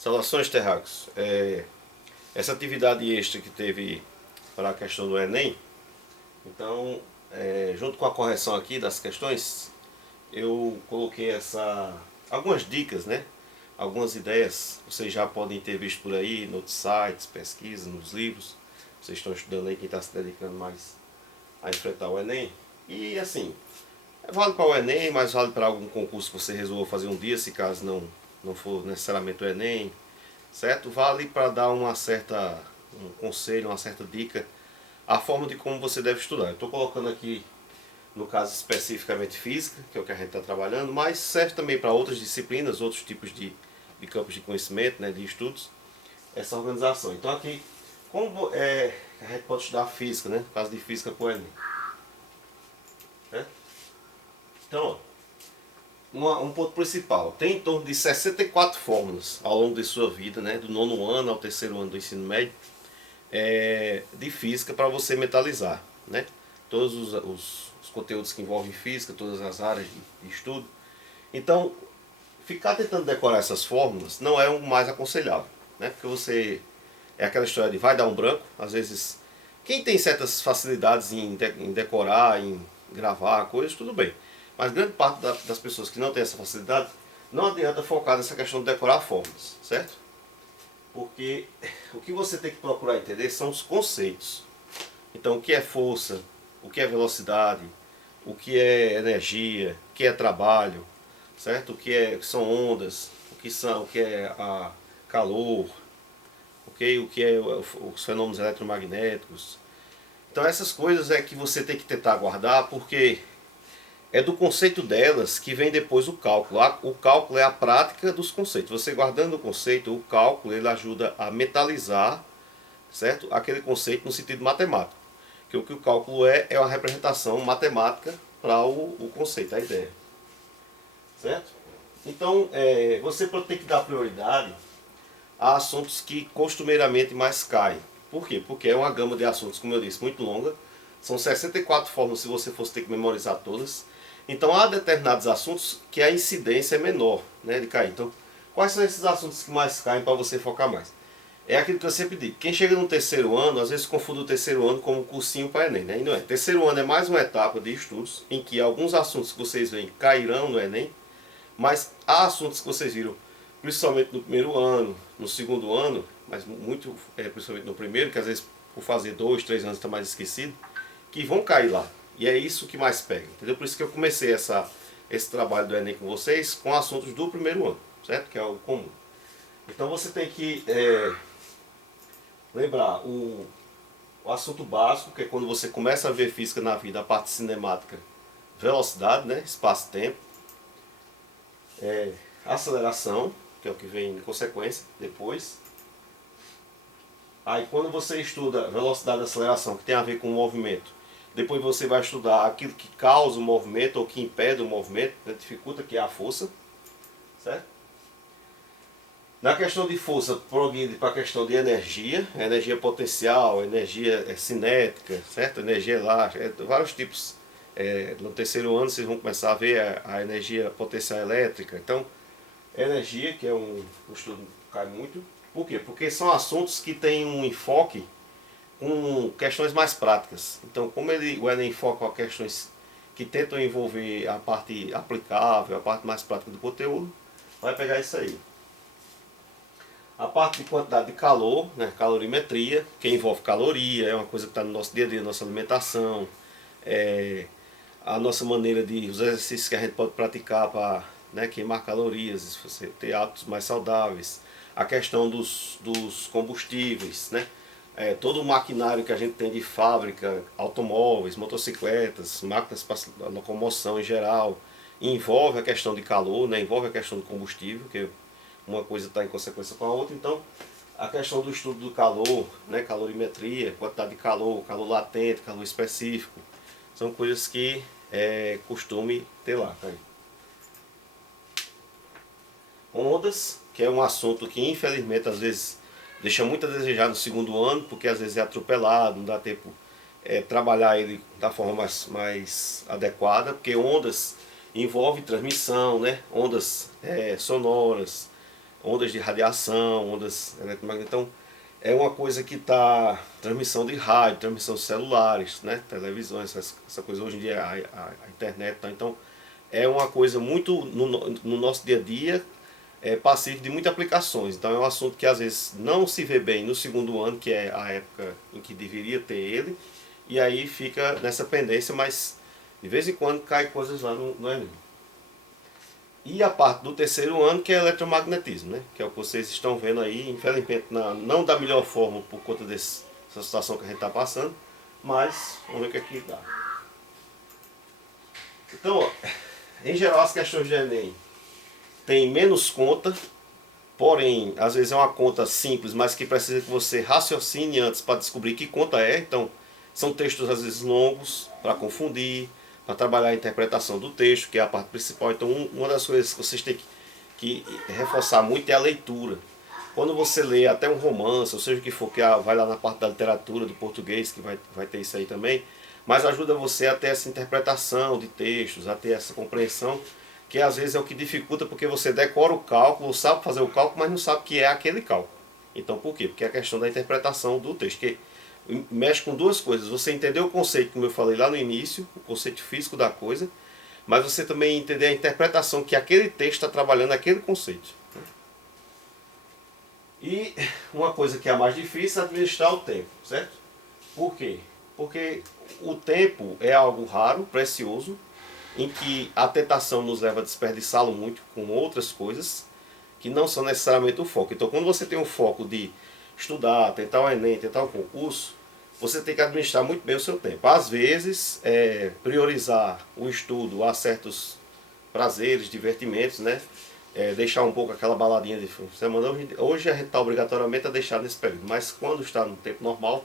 Saudações, terráqueos. Essa atividade extra que teve para a questão do Enem, então, junto com a correção aqui das questões, eu coloquei algumas dicas, né? Algumas ideias, vocês já podem ter visto por aí, nos sites, pesquisas, nos livros. Vocês estão estudando aí, quem está se dedicando mais a enfrentar o Enem. E assim, vale para o Enem, mas vale para algum concurso que você resolva fazer um dia, se caso não for necessariamente o Enem, certo? Vale para dar um conselho, uma certa dica, a forma de como você deve estudar. Eu estou colocando aqui, no caso especificamente física, que é o que a gente está trabalhando, mas serve também para outras disciplinas, outros tipos de campos de conhecimento, né, de estudos, essa organização. Então aqui, como a gente pode estudar física, né, no caso de física para o Enem. Né? Então, um ponto principal, tem em torno de 64 fórmulas ao longo de sua vida, né, do nono ano ao terceiro ano do ensino médio, de física para você mentalizar, né? Todos os conteúdos que envolvem física, todas as áreas de estudo. Então, ficar tentando decorar essas fórmulas não é o mais aconselhável, né? Porque é aquela história de vai dar um branco, às vezes quem tem certas facilidades em decorar, em gravar coisas, tudo bem. Mas grande parte das pessoas que não tem essa facilidade, não adianta focar nessa questão de decorar fórmulas, certo? Porque o que você tem que procurar entender são os conceitos. Então, o que é força, o que é velocidade, o que é energia, o que é trabalho, certo? O que são ondas, o que é calor, ok? O que é os fenômenos eletromagnéticos. Então, essas coisas é que você tem que tentar guardar, porque é do conceito delas que vem depois o cálculo. O cálculo é a prática dos conceitos. Você guardando o conceito, o cálculo ele ajuda a mentalizar, certo? Aquele conceito no sentido matemático. Que o cálculo é uma representação matemática para o conceito, a ideia. Certo? Então, você tem que dar prioridade a assuntos que costumeiramente mais caem. Por quê? Porque é uma gama de assuntos, como eu disse, muito longa. São 64 fórmulas se você fosse ter que memorizar todas. Então há determinados assuntos que a incidência é menor, né, de cair. Então, quais são esses assuntos que mais caem para você focar mais? É aquilo que eu sempre digo. Quem chega no terceiro ano, às vezes confunde o terceiro ano como um cursinho para Enem, né? E não é. Terceiro ano é mais uma etapa de estudos em que alguns assuntos que vocês veem cairão no Enem, mas há assuntos que vocês viram, principalmente no primeiro ano, no segundo ano, mas muito principalmente no primeiro, que às vezes por fazer 2, 3 anos está mais esquecido, que vão cair lá. E é isso que mais pega, entendeu? Por isso que eu comecei esse trabalho do Enem com vocês com assuntos do primeiro ano, certo? Que é o comum. Então você tem que lembrar o assunto básico, que é quando você começa a ver física na vida, a parte cinemática, velocidade, né? Espaço-tempo, aceleração, que é o que vem em consequência depois. Aí quando você estuda velocidade e aceleração, que tem a ver com o movimento, depois você vai estudar aquilo que causa o movimento ou que impede o movimento, né, dificulta, que é a força, certo? Na questão de força, progride para a questão de energia potencial, energia cinética, certo? Energia elástica, vários tipos. No terceiro ano vocês vão começar a ver a energia potencial elétrica. Então, energia, que é um estudo que cai muito. Por quê? Porque são assuntos que têm um enfoque com questões mais práticas. Então, como o Enem foca com questões que tentam envolver a parte aplicável, a parte mais prática do conteúdo, vai pegar isso aí. A parte de quantidade de calor, né, calorimetria, que envolve caloria, é uma coisa que está no nosso dia a dia, nossa alimentação, a nossa maneira os exercícios que a gente pode praticar para, né, queimar calorias, você ter hábitos mais saudáveis, a questão dos combustíveis, né, todo o maquinário que a gente tem de fábrica, automóveis, motocicletas, máquinas para locomoção em geral, envolve a questão de calor, né, envolve a questão do combustível, que uma coisa está em consequência com a outra. Então, a questão do estudo do calor, né, calorimetria, quantidade de calor, calor latente, calor específico, são coisas que costume ter lá. Tá aí. Ondas, que é um assunto que infelizmente às vezes deixa muito a desejar no segundo ano, porque às vezes é atropelado, não dá tempo trabalhar ele da forma mais adequada, porque ondas envolve transmissão, né, ondas sonoras, ondas de radiação, ondas eletromagnéticas. Então, é uma coisa que está, transmissão de rádio, transmissão de celulares, né, televisões, essa coisa hoje em dia, a internet. Tá? Então, é uma coisa muito no nosso dia a dia, passível de muitas aplicações. Então, é um assunto que às vezes não se vê bem no segundo ano, que é a época em que deveria ter ele, e aí fica nessa pendência, mas de vez em quando cai coisas lá no Enem. E a parte do terceiro ano, que é eletromagnetismo, né? Que é o que vocês estão vendo aí, infelizmente não da melhor forma por conta dessa situação que a gente está passando, mas vamos ver o que aqui dá. Então, ó, em geral as questões de Enem tem menos conta, porém às vezes é uma conta simples, mas que precisa que você raciocine antes para descobrir que conta é. Então são textos às vezes longos para confundir, para trabalhar a interpretação do texto, que é a parte principal. Então uma das coisas que vocês têm que reforçar muito é a leitura. Quando você lê até um romance, ou seja o que for, que vai lá na parte da literatura, do português, que vai ter isso aí também, mas ajuda você a ter essa interpretação de textos, a ter essa compreensão, que às vezes é o que dificulta, porque você decora o cálculo, sabe fazer o cálculo, mas não sabe o que é aquele cálculo. Então por quê? Porque é a questão da interpretação do texto, que mexe com duas coisas. Você entender o conceito, como eu falei lá no início, o conceito físico da coisa, mas você também entender a interpretação que aquele texto está trabalhando aquele conceito. E uma coisa que é a mais difícil é administrar o tempo, certo? Por quê? Porque o tempo é algo raro, precioso, em que a tentação nos leva a desperdiçá-lo muito com outras coisas que não são necessariamente o foco. Então, quando você tem um foco de estudar, tentar o Enem, tentar o concurso, você tem que administrar muito bem o seu tempo. Às vezes, priorizar o estudo a certos prazeres, divertimentos, né? Deixar um pouco aquela baladinha de semana. Hoje a gente está obrigatoriamente a deixar nesse período, mas quando está no tempo normal,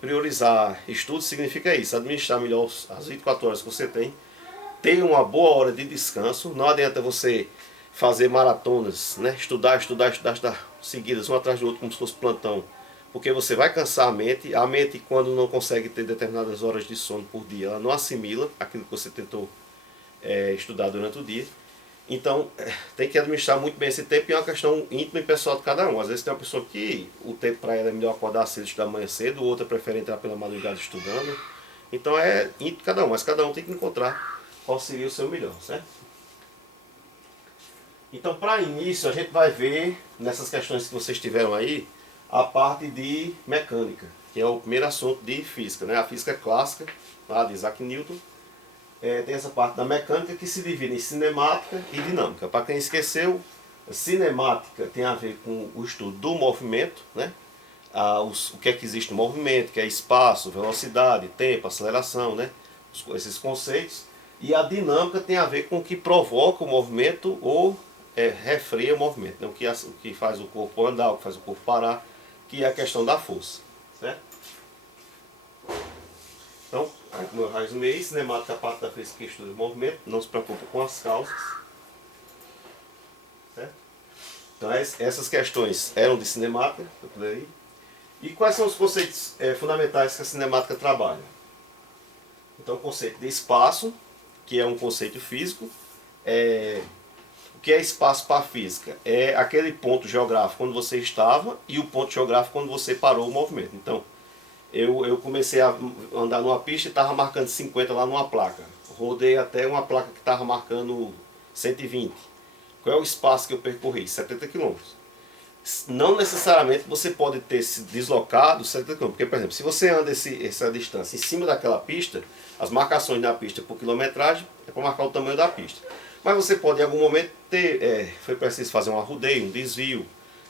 priorizar estudo significa isso, administrar melhor as 24 horas que você tem, ter uma boa hora de descanso. Não adianta você fazer maratonas, né? Estudar seguidas, um atrás do outro, como se fosse plantão, porque você vai cansar a mente quando não consegue ter determinadas horas de sono por dia, ela não assimila aquilo que você tentou estudar durante o dia. Então, tem que administrar muito bem esse tempo, e é uma questão íntima e pessoal de cada um. Às vezes tem uma pessoa que o tempo para ela é melhor acordar cedo e estudar amanhã cedo, outra prefere entrar pela madrugada estudando. Então é íntimo de cada um, mas cada um tem que encontrar qual seria o seu melhor, certo? Então, para início, a gente vai ver, nessas questões que vocês tiveram aí, a parte de mecânica, que é o primeiro assunto de física, né? A física clássica, lá de Isaac Newton. Tem essa parte da mecânica que se divide em cinemática e dinâmica. Para quem esqueceu, a cinemática tem a ver com o estudo do movimento, né? O que é que existe no movimento, que é espaço, velocidade, tempo, aceleração, né? Esses conceitos. E a dinâmica tem a ver com o que provoca o movimento ou refreia o movimento, né? O que faz o corpo andar, o que faz o corpo parar, que é a questão da força, certo? Então, como eu resumei, cinemática é a parte da física que estuda o movimento, não se preocupa com as causas. Certo? Então, essas questões eram de cinemática. E quais são os conceitos fundamentais que a cinemática trabalha? Então, o conceito de espaço, que é um conceito físico. O que é espaço para a física? É aquele ponto geográfico onde você estava e o ponto geográfico onde você parou o movimento. Então, eu comecei a andar numa pista e estava marcando 50 lá numa placa. Rodei até uma placa que estava marcando 120. Qual é o espaço que eu percorri? 70 km. Não necessariamente você pode ter se deslocado 70 km. Porque, por exemplo, se você anda essa distância em cima daquela pista, as marcações da pista por quilometragem é para marcar o tamanho da pista. Mas você pode em algum momento foi preciso fazer um arrodeio, um desvio,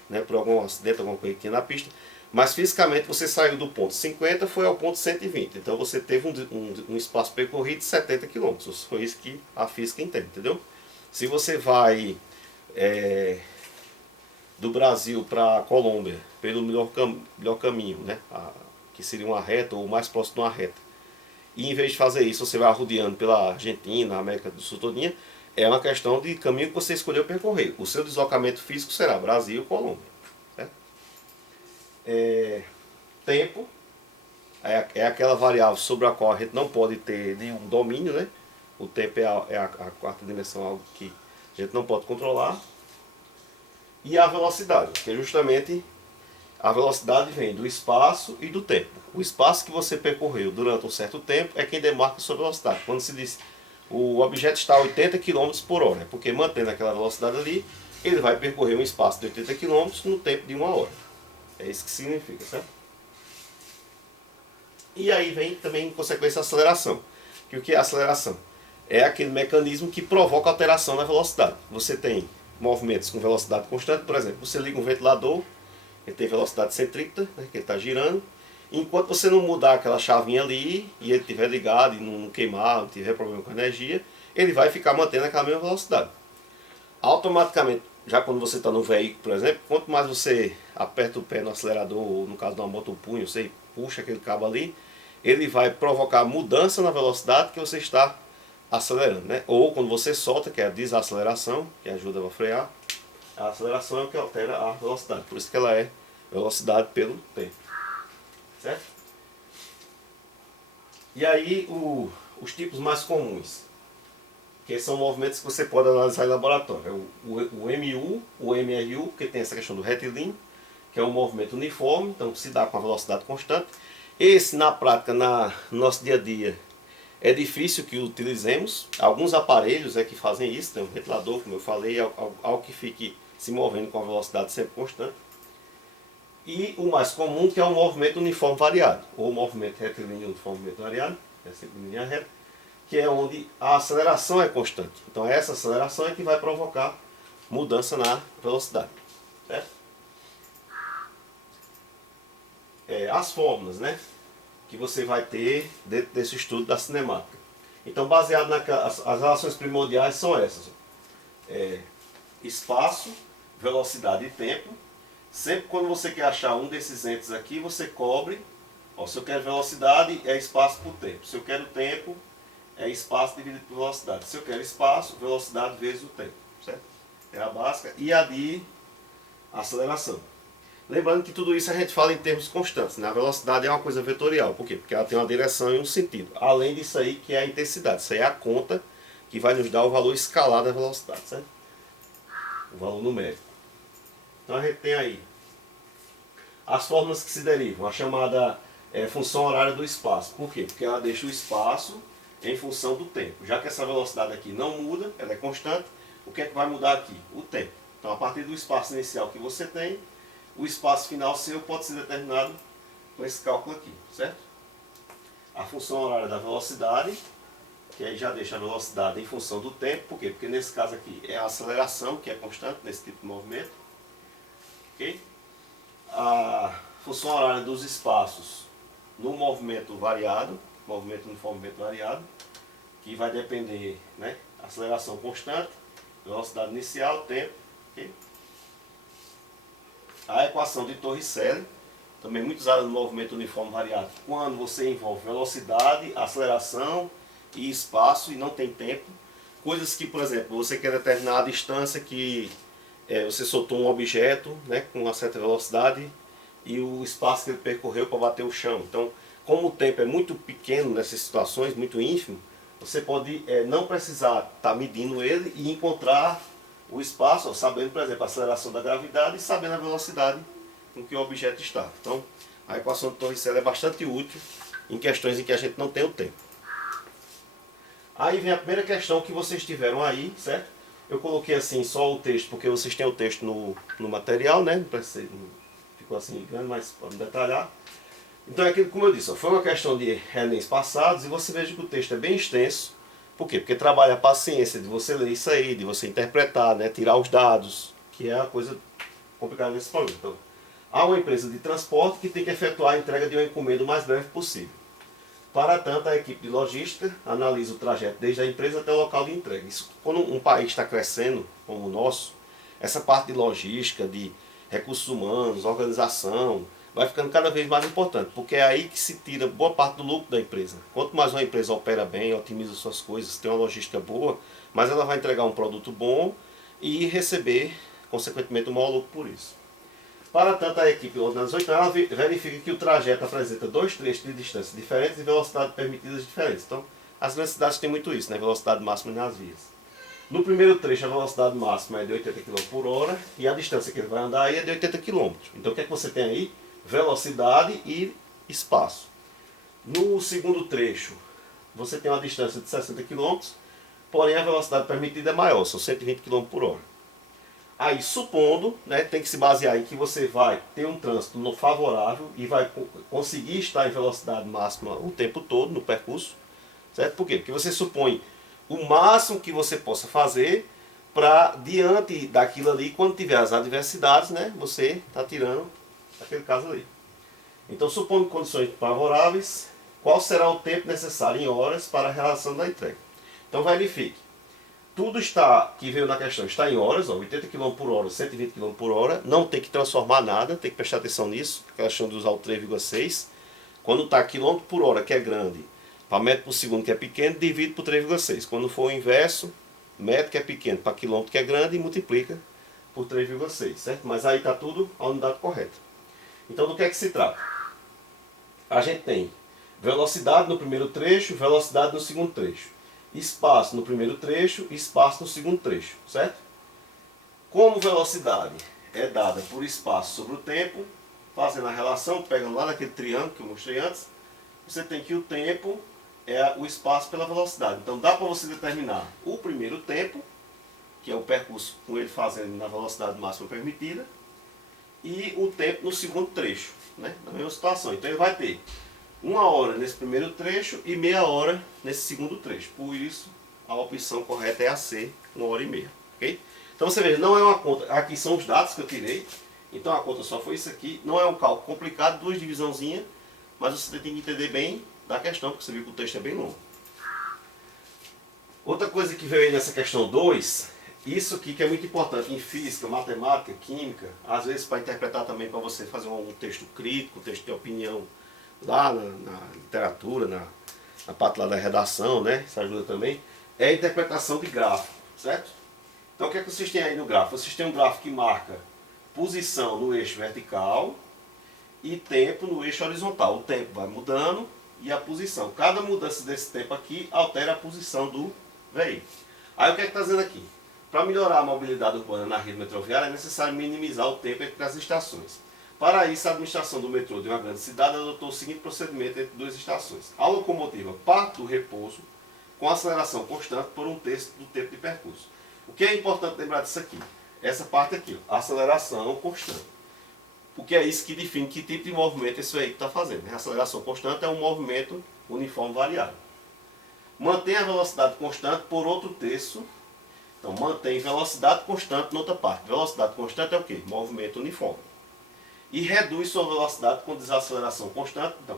né, por algum acidente, alguma coisa que tinha na pista. Mas fisicamente você saiu do ponto 50 foi ao ponto 120. Então você teve um espaço percorrido de 70 km. Foi isso que a física entende, entendeu? Se você vai do Brasil para a Colômbia pelo melhor caminho, né, que seria uma reta ou o mais próximo de uma reta, e em vez de fazer isso você vai arrodeando pela Argentina, América do Sul todinha, é uma questão de caminho que você escolheu percorrer. O seu deslocamento físico será Brasil e Colômbia. Tempo é aquela variável sobre a qual a gente não pode ter nenhum domínio, né? O tempo é a quarta dimensão, algo que a gente não pode controlar. e a velocidade, que é justamente a velocidade vem do espaço e do tempo. O espaço que você percorreu durante um certo tempo é quem demarca a sua velocidade. Quando se diz o objeto está a 80 km por hora, é porque mantendo aquela velocidade ali, ele vai percorrer um espaço de 80 km no tempo de 1 hora. É isso que significa, certo? E aí vem também, em consequência, a aceleração. Que o que é a aceleração? É aquele mecanismo que provoca alteração na velocidade. Você tem movimentos com velocidade constante, por exemplo, você liga um ventilador, ele tem velocidade centrípeta, né, que ele está girando. Enquanto você não mudar aquela chavinha ali e ele estiver ligado e não queimar, não tiver problema com a energia, ele vai ficar mantendo aquela mesma velocidade. Automaticamente, já quando você está no veículo, por exemplo, quanto mais você aperta o pé no acelerador, ou no caso de uma moto, o punho, você puxa aquele cabo ali, ele vai provocar mudança na velocidade que você está acelerando, né? Ou quando você solta, que é a desaceleração, que ajuda a frear, a aceleração é o que altera a velocidade, por isso que ela é velocidade pelo tempo, certo? E aí os tipos mais comuns, que são movimentos que você pode analisar em laboratório, o MU, o MRU, que tem essa questão do retilíneo, que é um movimento uniforme, então se dá com a velocidade constante. Esse na prática, no nosso dia a dia, é difícil que utilizemos. Alguns aparelhos é que fazem isso, tem um ventilador, como eu falei, algo que fique se movendo com a velocidade sempre constante. E o mais comum, que é o movimento uniforme variado, ou movimento retilíneo uniformemente variado, é sempre em linha reta, que é onde a aceleração é constante. Então essa aceleração é que vai provocar mudança na velocidade, certo? As fórmulas, né, que você vai ter dentro desse estudo da cinemática. Então, baseado as relações primordiais são essas: espaço, velocidade e tempo. Sempre quando você quer achar um desses entes aqui, você cobre. Se eu quero velocidade, é espaço por tempo. Se eu quero tempo, é espaço dividido por velocidade. Se eu quero espaço, velocidade vezes o tempo, certo? É a básica. E a de aceleração. Lembrando que tudo isso a gente fala em termos constantes, né? A velocidade é uma coisa vetorial. Por quê? Porque ela tem uma direção e um sentido. Além disso aí, que é a intensidade. Isso aí é a conta que vai nos dar o valor escalar da velocidade, certo? O valor numérico. Então a gente tem aí as fórmulas que se derivam. A chamada função horária do espaço. Por quê? Porque ela deixa o espaço em função do tempo. Já que essa velocidade aqui não muda, ela é constante, o que é que vai mudar aqui? O tempo. Então a partir do espaço inicial que você tem, o espaço final seu pode ser determinado com esse cálculo aqui, certo? A função horária da velocidade, que aí já deixa a velocidade em função do tempo. Por quê? Porque nesse caso aqui é a aceleração, que é constante nesse tipo de movimento. Ok? A função horária dos espaços no movimento variado, movimento uniformemente variado, que vai depender, né, aceleração constante, velocidade inicial, tempo. Okay? A equação de Torricelli, também muito usada no movimento uniforme variado, quando você envolve velocidade, aceleração e espaço e não tem tempo. Coisas que, por exemplo, você quer determinar a distância que você soltou um objeto, né, com uma certa velocidade e o espaço que ele percorreu para bater o chão. Então, como o tempo é muito pequeno nessas situações, muito ínfimo, você pode não precisar estar medindo ele e encontrar o espaço, sabendo, por exemplo, a aceleração da gravidade e sabendo a velocidade com que o objeto está. Então, a equação de Torricelli é bastante útil em questões em que a gente não tem o tempo. Aí vem a primeira questão que vocês tiveram aí, certo? Eu coloquei assim só o texto, porque vocês têm o texto no material, né? Não ficou assim grande, mas pode detalhar. Então é aquilo, como eu disse, foi uma questão de Enems passados e você veja que o texto é bem extenso. Por quê? Porque trabalha a paciência de você ler isso aí, de você interpretar, né? Tirar os dados, que é a coisa complicada nesse problema. Então, há uma empresa de transporte que tem que efetuar a entrega de uma encomenda o mais breve possível. Para tanto, a equipe de logística analisa o trajeto desde a empresa até o local de entrega. Isso, quando um país está crescendo, como o nosso, essa parte de logística, de recursos humanos, organização, vai ficando cada vez mais importante, porque é aí que se tira boa parte do lucro da empresa. Quanto mais uma empresa opera bem, otimiza suas coisas, tem uma logística boa, mais ela vai entregar um produto bom e receber, consequentemente, um maior lucro por isso. Para tanto, a equipe ordenadora ela verifica que o trajeto apresenta dois trechos de distância diferentes e velocidade permitidas diferentes. Então, as grandes cidades têm muito isso, né? Velocidade máxima nas vias. No primeiro trecho a velocidade máxima é de 80 km por hora e a distância que ele vai andar aí é de 80 km. Então o que é que você tem aí? Velocidade e espaço. No segundo trecho você tem uma distância de 60 km, porém a velocidade permitida é maior, são 120 km por hora. Aí, supondo, né, tem que se basear em que você vai ter um trânsito no favorável e vai conseguir estar em velocidade máxima o tempo todo no percurso, certo? Por quê? Porque você supõe o máximo que você possa fazer para, diante daquilo ali, quando tiver as adversidades, né, você está tirando aquele caso ali. Então, supondo condições favoráveis, qual será o tempo necessário em horas para a realização da entrega? Então, verifique. Tudo está, que veio na questão, está em horas, ó, 80 km por hora, 120 km por hora, não tem que transformar nada, tem que prestar atenção nisso, a questão de usar o 3,6. Quando está quilômetro por hora, que é grande, para metro por segundo, que é pequeno, divide por 3,6. Quando for o inverso, metro que é pequeno para quilômetro que é grande, multiplica por 3,6, certo? Mas aí está tudo a unidade correta. Então, do que é que se trata? A gente tem velocidade no primeiro trecho, velocidade no segundo trecho. Espaço no primeiro trecho, espaço no segundo trecho, certo? Como velocidade é dada por espaço sobre o tempo, fazendo a relação, pegando lá naquele triângulo que eu mostrei antes, você tem que o tempo é o espaço pela velocidade. Então dá para você determinar o primeiro tempo, que é o percurso com ele fazendo na velocidade máxima permitida, e o tempo no segundo trecho, né? Na mesma situação. Então ele vai ter 1 hora nesse primeiro trecho e meia hora nesse segundo trecho. Por isso, a opção correta é a C, 1h30. Ok? Então você veja, não é uma conta. Aqui são os dados que eu tirei. Então a conta só foi isso aqui. Não é um cálculo complicado, duas divisãozinhas. Mas você tem que entender bem da questão, porque você viu que o texto é bem longo. Outra coisa que veio aí nessa questão 2, isso aqui que é muito importante em física, matemática, química, às vezes para interpretar também, para você fazer um texto crítico, um texto de opinião, lá na literatura, na parte lá da redação, né? Isso ajuda também. É a interpretação de gráfico, certo? Então o que é que vocês têm aí no gráfico? Vocês têm um gráfico que marca posição no eixo vertical e tempo no eixo horizontal. O tempo vai mudando e a posição. Cada mudança desse tempo aqui altera a posição do veículo. Aí o que é que está dizendo aqui? Para melhorar a mobilidade urbana na rede metroviária é necessário minimizar o tempo entre as estações. Para isso, a administração do metrô de uma grande cidade adotou o seguinte procedimento entre duas estações. A locomotiva parte do repouso com aceleração constante por 1/3 do tempo de percurso. O que é importante lembrar disso aqui? Essa parte aqui, ó, aceleração constante. Porque é isso que define que tipo de movimento esse veículo está fazendo. A aceleração constante é um movimento uniforme variável. Mantém a velocidade constante por outro terço. Então, mantém velocidade constante na outra parte. Velocidade constante é o quê? Movimento uniforme. E reduz sua velocidade com desaceleração constante. Então,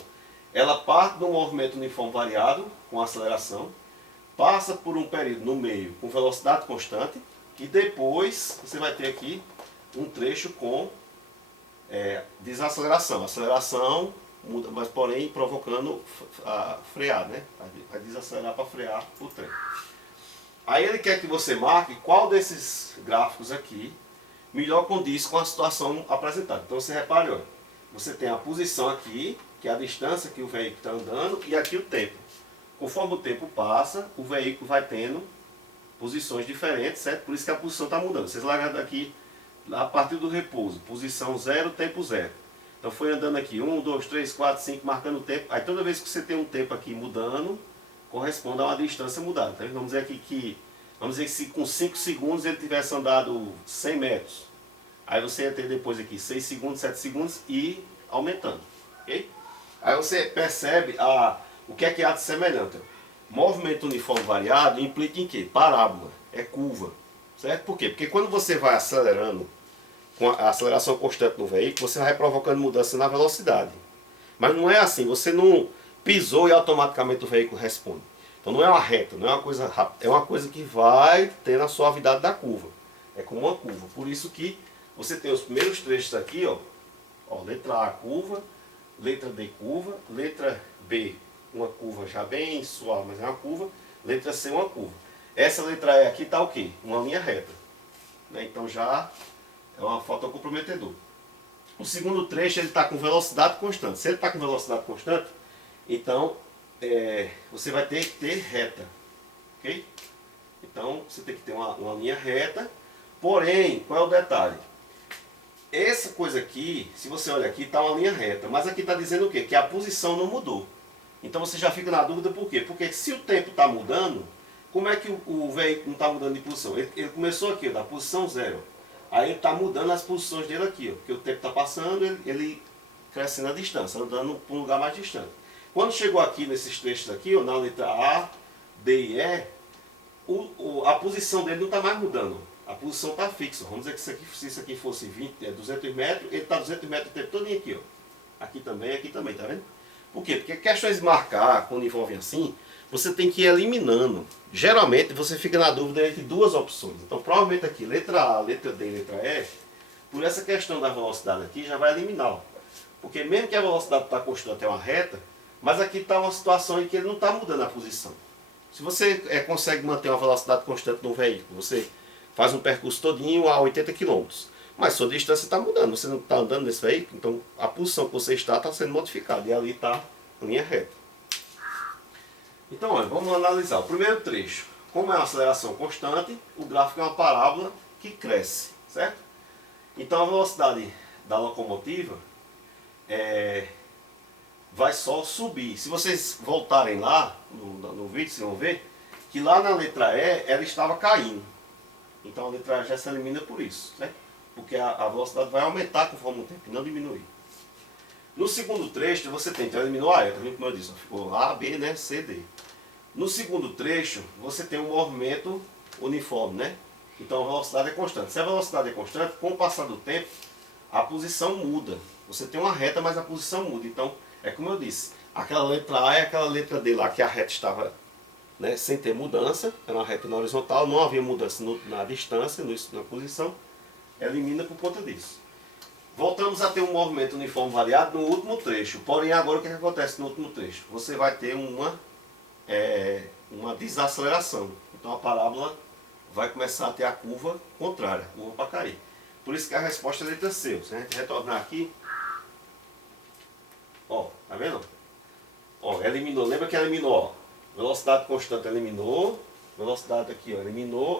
ela parte de um movimento uniforme variado, com aceleração, passa por um período no meio com velocidade constante, e depois você vai ter aqui um trecho com desaceleração. Aceleração, mas porém provocando frear, né? Vai desacelerar para frear o trem. Aí ele quer que você marque qual desses gráficos aqui melhor condiz com a situação apresentada. Então você repare, olha, você tem a posição aqui, que é a distância que o veículo está andando, e aqui o tempo. Conforme o tempo passa, o veículo vai tendo posições diferentes, certo? Por isso que a posição está mudando. Vocês largaram daqui, a partir do repouso, posição 0, tempo 0. Então foi andando aqui, 1, 2, 3, 4, 5, marcando o tempo. Aí toda vez que você tem um tempo aqui mudando, corresponde a uma distância mudada. Então, vamos dizer aqui que vamos dizer que se com 5 segundos ele tivesse andado 100 metros. Aí você ia ter depois aqui 6 segundos, 7 segundos e aumentando. Okay? Aí você percebe o que é há de semelhante. Movimento uniforme variado implica em quê? Parábola, é curva. Certo? Por quê? Porque quando você vai acelerando, com a aceleração constante no veículo, você vai provocando mudança na velocidade. Mas não é assim, você não pisou e automaticamente o veículo responde. Então não é uma reta, não é uma coisa rápida, é uma coisa que vai ter na suavidade da curva. É como uma curva. Por isso que você tem os primeiros trechos aqui, ó, letra A curva, letra D curva, letra B uma curva já bem suave, mas é uma curva, letra C uma curva. Essa letra E aqui está o quê? Uma linha reta. Né? Então já é uma falta comprometedora. O segundo trecho ele está com velocidade constante. Se ele está com velocidade constante, então você vai ter que ter reta. Ok? Então você tem que ter uma linha reta. Porém, qual é o detalhe? Essa coisa aqui, se você olha aqui, está uma linha reta. Mas aqui está dizendo o quê? Que a posição não mudou. Então você já fica na dúvida por quê? Porque se o tempo está mudando, como é que o veículo não está mudando de posição? Ele começou aqui, ó, da posição 0. Aí ele está mudando as posições dele aqui, ó, porque o tempo está passando, ele cresce na distância, andando para um lugar mais distante. Quando chegou aqui nesses trechos aqui, ó, na letra A, D e E, a posição dele não está mais mudando. A posição está fixa. Vamos dizer que se isso aqui fosse 200 metros, ele está 200 metros o tempo todo aqui, ó. Aqui também, tá vendo? Por quê? Porque questões de marcar, quando envolvem assim, você tem que ir eliminando. Geralmente você fica na dúvida entre duas opções. Então provavelmente aqui, letra A, letra D e letra E, por essa questão da velocidade aqui, já vai eliminar. Ó. Porque mesmo que a velocidade está constante, é uma reta, mas aqui está uma situação em que ele não está mudando a posição. Se você consegue manter uma velocidade constante no veículo, você faz um percurso todinho a 80 km. Mas sua distância está mudando, você não está andando nesse veículo, então a posição que você está sendo modificada. E ali está a linha reta. Então, olha, vamos analisar. O primeiro trecho. Como é uma aceleração constante, o gráfico é uma parábola que cresce, certo? Então a velocidade da locomotiva vai só subir. Se vocês voltarem lá no vídeo, vocês vão ver que lá na letra E ela estava caindo. Então a letra E já se elimina por isso, certo? Porque a velocidade vai aumentar conforme o tempo e não diminuir. No segundo trecho você tem, então eliminou a E, tá vendo como eu disse? Ficou A, B, né, C, D. No segundo trecho você tem um movimento uniforme, né? Então a velocidade é constante. Se a velocidade é constante, com o passar do tempo, a posição muda. Você tem uma reta, mas a posição muda. Então, é como eu disse, aquela letra A e aquela letra D lá, que a reta estava, né, sem ter mudança, era uma reta na horizontal, não havia mudança na distância, na posição, elimina por conta disso. Voltamos a ter um movimento uniforme variado no último trecho. Porém, agora o que acontece no último trecho? Você vai ter uma desaceleração. Então a parábola vai começar a ter a curva contrária, a curva para cair. Por isso que a resposta é a letra C. Se a gente retornar aqui, ó, tá vendo? Ó, eliminou, lembra que eliminou, ó, velocidade constante eliminou, velocidade aqui, ó,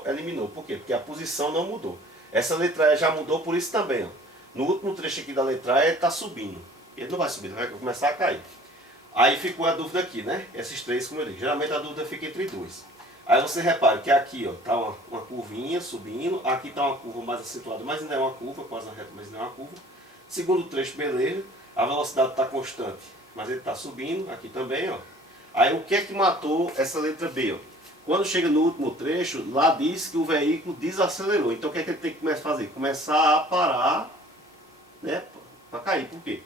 eliminou. Por quê? Porque a posição não mudou. Essa letra E já mudou por isso também, ó. No último trecho aqui da letra E está subindo. Ele não vai subir, vai começar a cair. Aí ficou a dúvida aqui, né? Esses três, como eu disse. Geralmente a dúvida fica entre dois. Aí você repara que aqui, ó, tá uma curvinha subindo. Aqui está uma curva mais acentuada, mas ainda é uma curva, quase uma reta, mas ainda é uma curva. Segundo trecho, beleza. A velocidade está constante, mas ele está subindo. Aqui também, ó. Aí o que é que matou essa letra B, ó? Quando chega no último trecho, lá diz que o veículo desacelerou. Então o que é que ele tem que começar a fazer? Começar a parar, né, para cair. Por quê?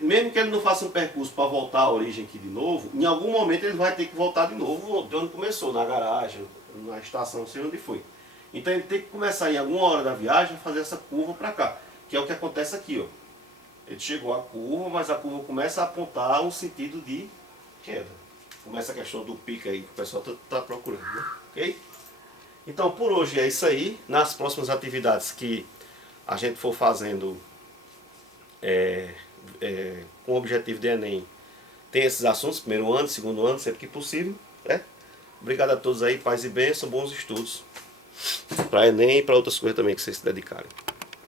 Mesmo que ele não faça um percurso para voltar à origem aqui de novo, em algum momento ele vai ter que voltar de novo de onde começou, na garagem, na estação, não sei onde foi. Então ele tem que começar em alguma hora da viagem a fazer essa curva para cá, que é o que acontece aqui, ó. Ele chegou à curva, mas a curva começa a apontar um sentido de queda. Começa a questão do pico aí que o pessoal está procurando, né? Ok? Então por hoje é isso aí. Nas próximas atividades que a gente for fazendo com o objetivo de Enem, tem esses assuntos, primeiro ano, segundo ano, sempre que possível, né? Obrigado a todos aí, paz e bênção, bons estudos para Enem e para outras coisas também que vocês se dedicarem.